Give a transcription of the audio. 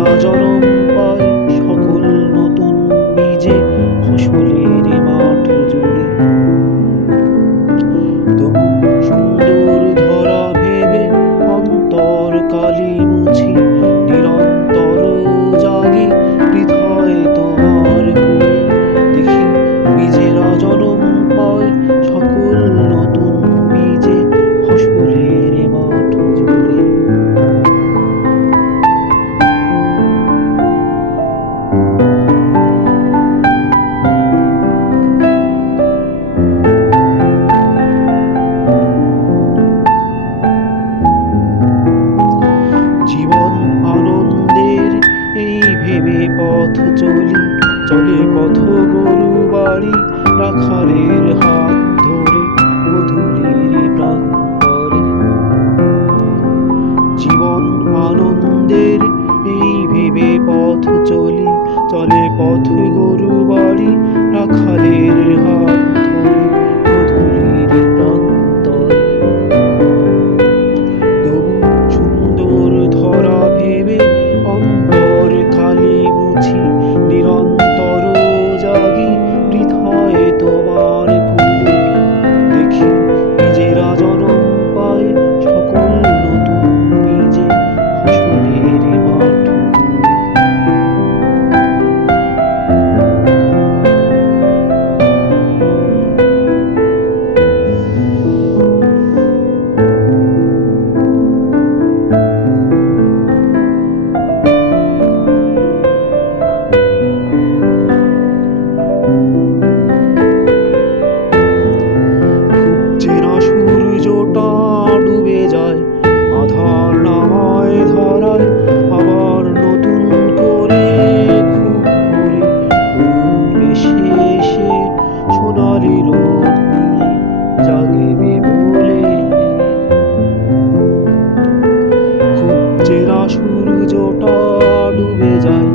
বীজেরা জনম পায় সকল নতুন বীজে ফসলের মাঠ জুড়ে। তবু সুন্দর ধরা ভেবে অন্তর কালি মুছি নিরন্তর জাগি হৃদয় তোমার কুলে। দেখি বীজেরা জনম পায় সকল নতুন বীজে ফসলের মাঠ জুড়ে। জীবন আনন্দের এই ভেবে পথ চলি, চলে পথ গরু বাড়ি রাখালের হাত ধরে মধুলির প্রান্তরে। জীবন আনন্দের এই ভেবে পথ চলি, চলে পথ গরু বাড়ি রাখালের হাত ধরে মধুলির প্রান্তরে। তবু সুন্দর ধরা ভেবে অন্তর খালি মুছি নিরন্তর জাগি হৃদয়ে তোমার কুলে। দেখি বীজেরা জনম পায় সকল নতুন বীজে ফসলের মাঠ জুড়ে। সূর্যটা ডুবে যায় আধার নামায় ধরায় আবার নতুন করে খুব ভোরে তরুণ বেশে এসে সোনালি রোদ নিয়ে জাগবে বলে। খুব চেনা সূর্যটা ডুবে যায়